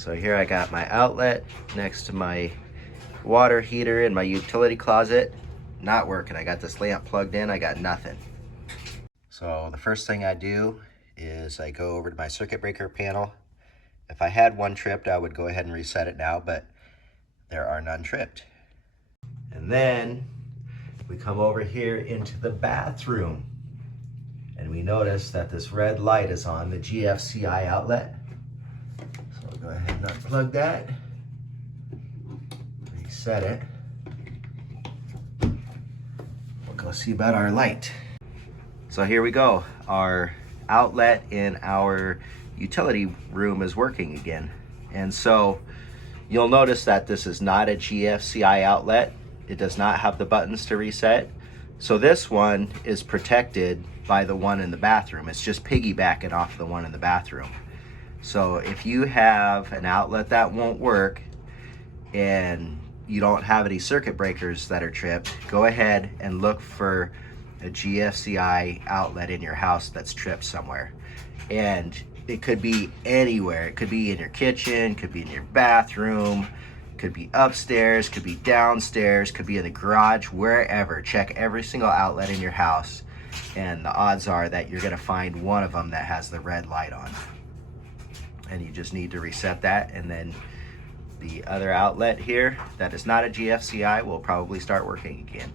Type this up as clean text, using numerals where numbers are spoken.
So here I got my outlet next to my water heater in my utility closet. Not working. I got this lamp plugged in, I got nothing. So the first thing I do is I go over to my circuit breaker panel. If I had one tripped, I would go ahead and reset it now, but there are none tripped. And then we come over here into the bathroom and we notice that this red light is on the GFCI outlet. So we'll go ahead and unplug that, reset it. We'll go see about our light. So here we go. Our outlet in our utility room is working again. And so you'll notice that this is not a GFCI outlet. It does not have the buttons to reset. So this one is protected by the one in the bathroom. It's just piggybacking off the one in the bathroom. So if you have an outlet that won't work and you don't have any circuit breakers that are tripped, go ahead and look for a GFCI outlet in your house that's tripped somewhere. And it could be anywhere. It could be in your kitchen, could be in your bathroom, could be upstairs, could be downstairs, could be in the garage, wherever. Check every single outlet in your house, and the odds are that you're gonna find one of them that has the red light on. And you just need to reset that, and then the other outlet here that is not a GFCI will probably start working again.